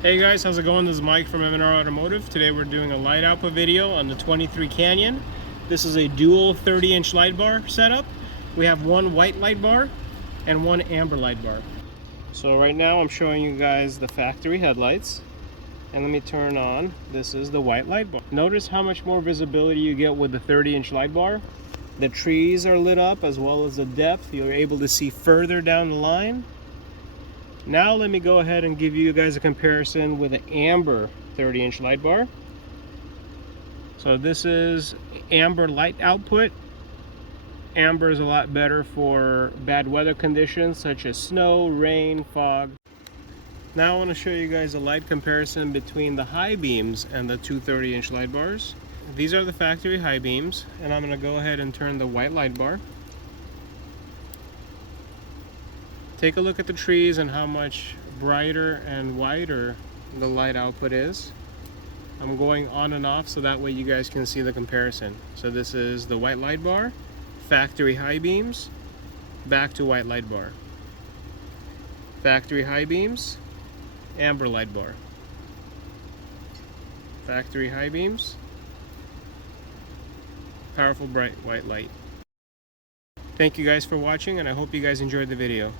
Hey guys, how's it going? This is Mike from M&R Automotive. Today we're doing a light output video on the 23 Canyon. This is a dual 30-inch light bar setup. We have one white light bar and one amber light bar. So right now I'm showing you guys the factory headlights. And let me turn on, this is the white light bar. Notice how much more visibility you get with the 30-inch light bar. The trees are lit up as well as the depth. You're able to see further down the line. Now let me go ahead and give you guys a comparison with an amber 30-inch light bar. So this is amber light output. Amber is a lot better for bad weather conditions such as snow, rain, fog. Now I want to show you guys a light comparison between the high beams and the two 30-inch light bars. These are the factory high beams, and I'm going to go ahead and turn the white light bar. Take a look at the trees and how much brighter and wider the light output is. I'm going on and off so that way you guys can see the comparison. So this is the white light bar, factory high beams, back to white light bar. Factory high beams, amber light bar. Factory high beams, powerful bright white light. Thank you guys for watching, and I hope you guys enjoyed the video.